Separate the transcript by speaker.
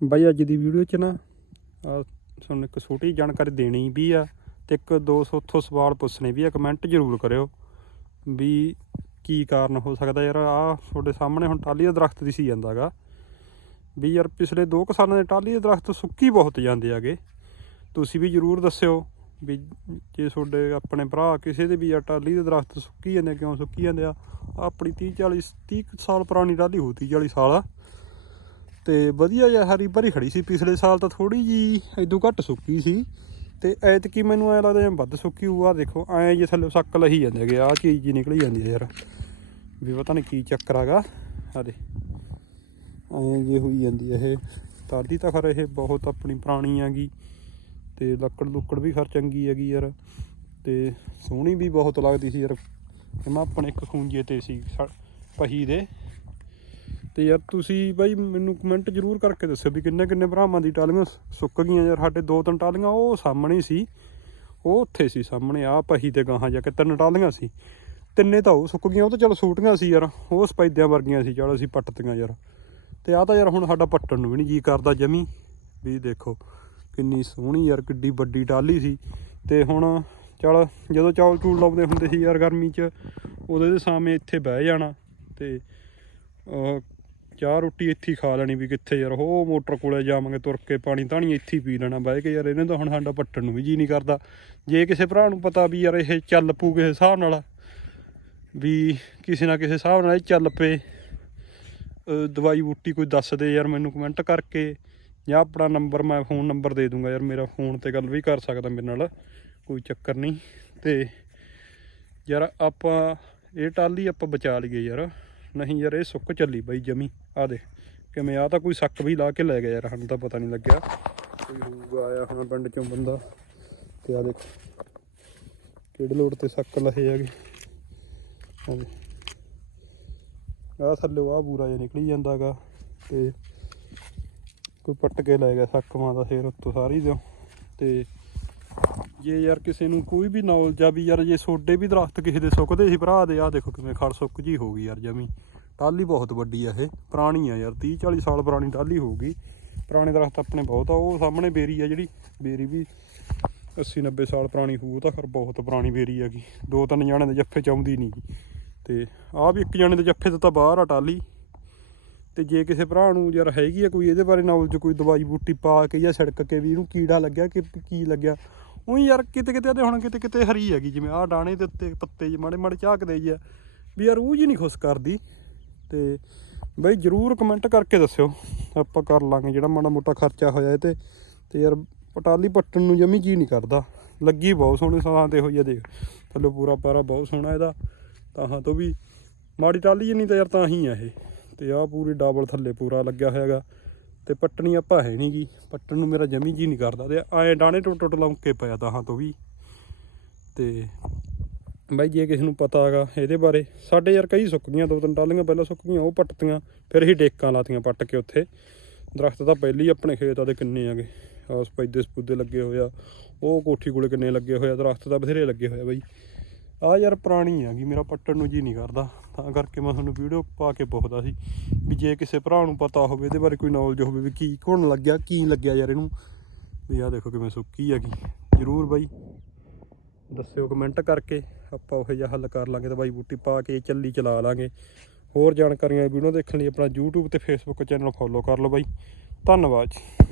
Speaker 1: ਬਾਈ ਅੱਜ ਦੀ ਵੀਡੀਓ 'ਚ ਨਾ ਤੁਹਾਨੂੰ ਇੱਕ ਛੋਟੀ ਜਾਣਕਾਰੀ ਦੇਣੀ ਵੀ ਆ ਤੇ ਇੱਕ ਦੋ ਸੌ ਉੱਥੋਂ ਸਵਾਲ ਪੁੱਛਣੇ ਵੀ ਆ ਕਮੈਂਟ ਜ਼ਰੂਰ ਕਰਿਓ ਵੀ ਕੀ ਕਾਰਨ ਹੋ ਸਕਦਾ ਯਾਰ ਆ ਤੁਹਾਡੇ ਸਾਹਮਣੇ ਹੁਣ ਟਾਲੀ ਦਾ ਦਰਖਤ ਦਿਸੀ ਜਾਂਦਾਗਾ ਵੀ ਯਾਰ ਪਿਛਲੇ 2 ਸਾਲਾਂ ਦੇ ਟਾਲੀ ਦੇ ਦਰਖਤ ਸੁੱਕੀ ਬਹੁਤ ਜਾਂਦੇ ਆਗੇ। ਤੁਸੀਂ ਵੀ ਜ਼ਰੂਰ ਦੱਸਿਓ ਵੀ ਜੇ ਤੁਹਾਡੇ ਆਪਣੇ ਭਰਾ ਕਿਸੇ ਦੇ ਵੀ ਆ ਟਾਲੀ ਦੇ ਦਰਖਤ ਸੁੱਕੀ ਜਾਂਦੇ ਕਿਉਂ ਸੁੱਕੀ ਜਾਂਦੇ ਆ ਆਪਣੀ 30 40 30 ਕੁ ਸਾਲ ਪੁਰਾਣੀ ਟਾਲੀ ਹੋ 30 40 ਸਾਲ ਆ। ਤੇ ਵਧੀਆ ਜਿਹਾ ਹਰੀ ਭਰੀ ਖੜੀ ਸੀ। ਪਿਛਲੇ ਸਾਲ ਤਾਂ ਥੋੜੀ ਜੀ ਇਦੋਂ ਘੱਟ ਸੁੱਕੀ ਸੀ ਤੇ ਐਤਕੀ ਮੈਨੂੰ ਐ ਲੱਗਦਾ ਜਿਵੇਂ ਵੱਧ ਸੁੱਕੀ ਹੋਊ। ਆ ਦੇਖੋ, ਐ ਜੇ ਥੱਲੇ ਸੱਕ ਲਹੀ ਜਾਂਦੇ ਹੈਗੇ ਆ ਚੀਜ਼ ਜੀ ਨਿਕਲੀ ਜਾਂਦੀ ਹੈ ਯਾਰ। ਵੀ ਪਤਾ ਨਹੀਂ ਕੀ ਚੱਕਰ ਹੈਗਾ। ਆ ਦੇ ਐ ਜੇ ਹੋਈ ਜਾਂਦੀ ਇਹ। ਟਾਲੀ ਤਾਂ ਖਰ ਇਹ ਬਹੁਤ ਆਪਣੀ ਪੁਰਾਣੀ ਹੈਗੀ ਤੇ ਲੱਕੜ ਲੁੱਕੜ ਵੀ ਖਰ ਚੰਗੀ ਹੈਗੀ ਯਾਰ। ਤੇ ਸੋਹਣੀ ਵੀ ਬਹੁਤ ਲੱਗਦੀ ਸੀ ਯਾਰ। ਮੈਂ ਆਪਣੇ ਇੱਕ ਖੂੰਜੇ ਤੇ ਸੀ, ਸ- ਪਹੀ ਦੇ। ਤੇ ਯਾਰ ਤੁਸੀਂ ਬਾਈ ਮੈਨੂੰ ਕਮੈਂਟ ਜ਼ਰੂਰ ਕਰਕੇ ਦੱਸਿਓ ਵੀ ਕਿੰਨੇ ਕਿੰਨੇ ਭਰਾਵਾਂ ਦੀ ਟਾਲੀਆਂ ਸੁੱਕ ਗਈਆਂ ਯਾਰ, ਸਾਡੇ ਦੋ ਤਿੰਨ ਟਾਲੀਆਂ ਉਹ ਸਾਹਮਣੇ ਸੀ। ਉਹ ਉੱਥੇ ਸੀ ਸਾਹਮਣੇ ਆ ਪਹੀ ਤੇ ਗਾਹਾਂ ਜਾ ਕੇ ਤਿੰਨ ਟਾਲੀਆਂ ਸੀ। ਤਿੰਨੇ ਤਾਂ ਉਹ ਸੁੱਕ ਗਈਆਂ, ਉਹ ਤਾਂ ਚਲ ਸੂਟੀਆਂ ਸੀ ਯਾਰ, ਉਹ ਸਪੈਦਿਆਂ ਵਰਗੀਆਂ ਸੀ, ਚਲ ਅਸੀਂ ਪੱਟਤੀਆਂ ਯਾਰ। ਤੇ ਆ ਤਾਂ ਯਾਰ ਹੁਣ ਸਾਡਾ ਪੱਟਣ ਨੂੰ ਵੀ ਨਹੀਂ ਜੀ ਕਰਦਾ ਜਮੀ। ਵੀ ਦੇਖੋ, ਕਿੰਨੀ ਸੋਹਣੀ ਯਾਰ, ਕਿੱਡੀ ਵੱਡੀ ਟਾਲੀ ਸੀ। ਤੇ ਹੁਣ ਚਲ ਜਦੋਂ ਚੌਲ ਚੂਲ ਲਾਉਂਦੇ ਹੁੰਦੇ ਸੀ ਯਾਰ ਗਰਮੀ 'ਚ ਉਹਦੇ ਦੇ ਸਾਹਮਣੇ ਇੱਥੇ ਬਹਿ ਜਾਣਾ ਤੇ ਚਾਹ ਰੋਟੀ ਇੱਥੇ ਖਾ ਲੈਣੀ ਵੀ ਕਿੱਥੇ ਯਾਰ, ਉਹ ਮੋਟਰ ਕੋਲੇ ਜਾਵਾਂਗੇ ਤੁਰ ਕੇ ਪਾਣੀ ਧਾਣੀ ਇੱਥੇ ਪੀ ਲੈਣਾ, ਬਹਿ ਕੇ ਯਾਰ ਇਹਨੇ ਤਾਂ ਹੁਣ ਸਾਡਾ ਪੱਟਣ ਨੂੰ ਵੀ ਜੀ ਨਹੀਂ ਕਰਦਾ। ਜੇ ਕਿਸੇ ਭਰਾ ਨੂੰ ਪਤਾ ਵੀ ਯਾਰ ਇਹ ਚੱਲ ਪੂ ਕਿਸੇ ਹਿਸਾਬ ਨਾਲ, ਵੀ ਕਿਸੇ ਨਾ ਕਿਸੇ ਹਿਸਾਬ ਨਾਲ ਇਹ ਚੱਲ ਪਏ ਦਵਾਈ ਬੂਟੀ ਕੋਈ ਦੱਸ ਦੇ ਯਾਰ ਮੈਨੂੰ ਕਮੈਂਟ ਕਰਕੇ, ਜਾਂ ਆਪਣਾ ਨੰਬਰ ਮੈਂ ਫੋਨ ਨੰਬਰ ਦੇ ਦੂੰਗਾ ਯਾਰ, ਮੇਰਾ ਫੋਨ ਤੇ ਗੱਲ ਵੀ ਕਰ ਸਕਦਾ ਮੇਰੇ ਨਾਲ, ਕੋਈ ਚੱਕਰ ਨਹੀਂ। ਤੇ ਯਾਰ ਆਪਾਂ, ਇਹ ਟਾਲੀ ਆਪਾਂ ਬਚਾ ਲਈਏ ਯਾਰ। ਨਹੀਂ ਯਾਰ, ਇਹ ਸੁੱਕ ਚੱਲੀ ਬਾਈ ਜਮੀ। ਆ ਦੇ ਕਿਵੇਂ ਆ ਤਾਂ ਕੋਈ ਸੱਕ ਵੀ ਲਾ ਕੇ ਲੈ ਗਿਆ ਯਾਰ, ਸਾਨੂੰ ਤਾਂ ਪਤਾ ਨਹੀਂ ਲੱਗਿਆ। ਕੋਈ ਹੋਊਗਾ ਆਇਆ ਹੁਣ ਪਿੰਡ ਚੋਂ ਬੰਦਾ। ਤੇ ਆ ਦੇਖ, ਕਿਹੜੇ ਲੋੜ ਤੇ ਸੱਕ ਲਹੇ ਹੈਗੇ। ਆ ਦੇ ਆ ਥੱਲੇ ਆ ਬੂਰਾ ਜਿਹਾ ਨਿਕਲੀ ਜਾਂਦਾਗਾ, ਤੇ ਕੋਈ ਪੱਟ ਕੇ ਲੈ ਗਿਆ ਸੱਕ ਮਾਂ ਦਾ ਫੇਰ ਉੱਤੋਂ ਸਾਰੀ ਦਿਓ। ਤੇ ਜੇ ਯਾਰ ਕਿਸੇ ਨੂੰ ਕੋਈ ਵੀ ਨੌਲੇਜ ਆ ਵੀ ਯਾਰ ਜੇ ਸੋਡੇ ਵੀ ਦਰਖਤ ਕਿਸੇ ਦੇ ਸੁੱਕਦੇ ਸੀ ਭਰਾ ਦੇ ਆ ਦੇਖੋ ਕਿਵੇਂ ਖੜ ਸੁੱਕ ਜੀ ਹੋ ਗਈ ਯਾਰ ਜਮੀ। ਟਾਲੀ ਬਹੁਤ ਵੱਡੀ ਆ ਇਹ, ਪੁਰਾਣੀ ਆ ਯਾਰ 30 40 ਸਾਲ ਪੁਰਾਣੀ ਟਾਲੀ ਹੋਊਗੀ ਪੁਰਾਣੇ ਦਰਖਤ ਆਪਣੇ ਬਹੁਤ ਆ, ਉਹ ਸਾਹਮਣੇ ਬੇਰੀ ਆ ਜਿਹੜੀ, ਬੇਰੀ ਵੀ 80 90 ਸਾਲ ਪੁਰਾਣੀ ਹੋਊ ਤਾਂ ਖਰ ਬਹੁਤ ਪੁਰਾਣੀ ਬੇਰੀ ਹੈਗੀ, ਦੋ ਤਿੰਨ ਜਣੇ ਦੇ ਜੱਫੇ ਚ ਆਉਂਦੀ ਨਹੀਂ ਤੇ ਆ ਵੀ ਇੱਕ ਜਣੇ ਦੇ ਜੱਫੇ ਤੋਂ ਤਾਂ ਬਾਹਰ ਆ ਟਾਲੀ ਤੇ ਜੇ ਕਿਸੇ ਭਰਾ ਨੂੰ ਯਾਰ ਹੈਗੀ ਆ ਕੋਈ, ਇਹਦੇ ਬਾਰੇ ਨੌਲੇਜ ਕੋਈ ਦਵਾਈ ਬੂਟੀ ਪਾ ਕੇ ਜਾਂ ਛਿੜਕ ਕੇ ਵੀ ਇਹਨੂੰ ਕੀੜਾ ਲੱਗਿਆ ਕਿ ਕੀ ਲੱਗਿਆ ਉਹੀ ਯਾਰ ਕਿਤੇ ਕਿਤੇ ਤੇ ਹੁਣ ਕਿਤੇ ਕਿਤੇ ਹਰੀ ਹੈਗੀ, ਜਿਵੇਂ ਆਹ ਡਾਣੇ ਦੇ ਉੱਤੇ ਪੱਤੇ ਜਿਹੇ ਮਾੜੇ ਮਾੜੇ ਝਾਕਦੇ ਜੀ ਆ। ਵੀ ਯਾਰ ਉਹ ਜੀ ਨਹੀਂ ਖੁਸ਼ ਕਰਦੀ। ਤੇ ਬਈ ਜਰੂਰ ਕਮੈਂਟ ਕਰਕੇ ਦੱਸਿਓ, ਆਪਾਂ ਕਰ ਲਾਂਗੇ ਜਿਹੜਾ ਮਾੜਾ ਮੋਟਾ ਖਰਚਾ ਹੋਇਆ ਇਹ ਤੇ। ਤੇ ਯਾਰ ਪਟਾਲੀ ਪੱਟਣ ਨੂੰ ਜਮੀ ਜੀ ਨਹੀਂ ਕਰਦਾ। ਲੱਗੀ ਬਹੁਤ ਸੋਹਣੇ ਸਾਹਾਂ ਤੇ ਹੋਈ ਆ ਦੇਖ। ਥੱਲੇ ਪੂਰਾ ਪਾਰਾ ਬਹੁਤ ਸੋਹਣਾ ਇਹਦਾ। ਤਾਹਾਂ ਤੋਂ ਵੀ ਮਾੜੀ ਟਾਲੀ ਨਹੀਂ ਤਾਂ ਯਾਰ ਤਾਂ ਹੀ ਆ ਇਹ। ਤੇ ਆਹ ਪੂਰੀ ਡਬਲ ਥੱਲੇ ਪੂਰਾ ਲੱਗਿਆ ਹੋਇਆਗਾ। ਤੇ ਪੱਟਣੀ ਆਪਾਂ ਹੈ ਨਹੀਂ ਗੀ ਪੱਟਣ ਨੂੰ ਮੇਰਾ ਜਮੀ ਜੀ ਨਹੀਂ ਕਰਦਾ ਤੇ ਐ ਡਾਣੇ ਟੁੱਟ ਟੁੱਟ ਲੰਕੇ ਪਿਆ ਤਾਹਾਂ ਤੋਂ ਵੀ ਤੇ ਬਾਈ ਜੇ ਕਿਸੇ ਨੂੰ ਪਤਾ ਹੈਗਾ ਇਹਦੇ ਬਾਰੇ, ਸਾਡੇ ਯਾਰ ਕਈ ਸੁੱਕ ਗਈਆਂ, ਦੋ ਤਿੰਨ ਟਾਲੀਆਂ ਪਹਿਲਾਂ ਸੁੱਕ ਗਈਆਂ, ਉਹ ਪੱਟਤੀਆਂ, ਫਿਰ ਅਸੀਂ ਡੇਕਾਂ ਲਾਤੀਆਂ ਪੱਟ ਕੇ ਉੱਥੇ। ਦਰਖਤ ਤਾਂ ਪਹਿਲੀ ਹੀ ਆਪਣੇ ਖੇਤ ਆ ਦੇ ਕਿੰਨੇ ਹੈਗੇ। ਆਹ ਸਪੈਦੇ ਸਪੂਦੇ ਲੱਗੇ ਹੋਇਆ ਉਹ ਕੋਠੀ ਕੋਲੇ ਕਿੰਨੇ ਲੱਗੇ ਹੋਇਆ ਦਰਖਤ ਤਾਂ ਬਥੇਰੇ ਲੱਗੇ ਹੋਇਆ ਬਾਈ। ਆ ਯਾਰ ਪੁਰਾਣੀ ਹੈਗੀ, ਮੇਰਾ ਪੱਟਣ ਨੂੰ ਜੀ ਨਹੀਂ ਕਰਦਾ। ਤਾਂ ਕਰਕੇ ਮੈਂ ਤੁਹਾਨੂੰ ਵੀਡੀਓ ਪਾ ਕੇ ਪੁੱਛਦਾ ਸੀ ਵੀ ਜੇ ਕਿਸੇ ਭਰਾ ਨੂੰ ਪਤਾ ਹੋਵੇ, ਇਹਦੇ ਬਾਰੇ ਕੋਈ ਨੌਲੇਜ ਹੋਵੇ ਵੀ ਕੀ ਘੁਣ ਲੱਗਿਆ, ਕੀ ਲੱਗਿਆ ਯਾਰ ਇਹਨੂੰ। ਵੀ ਆ ਦੇਖੋ ਕਿਵੇਂ ਸੁੱਕੀ ਹੈਗੀ। ਜ਼ਰੂਰ ਬਾਈ, ਦੱਸਿਓ ਕਮੈਂਟ ਕਰਕੇ। ਆਪਾਂ ਉਹ ਜਿਹਾ ਹੱਲ ਕਰ ਲਾਂਗੇ ਬਾਈ ਬੂਟੀ ਪਾ ਕੇ ਚੱਲੀ ਚਲਾ ਲਾਂਗੇ। ਹੋਰ ਜਾਣਕਾਰੀਆਂ ਵੀਡੀਓ ਦੇਖਣ ਲਈ ਆਪਣਾ YouTube ਤੇ Facebook ਚੈਨਲ ਫੋਲੋ ਕਰ ਲਓ ਬਾਈ। ਧੰਨਵਾਦ ਜੀ।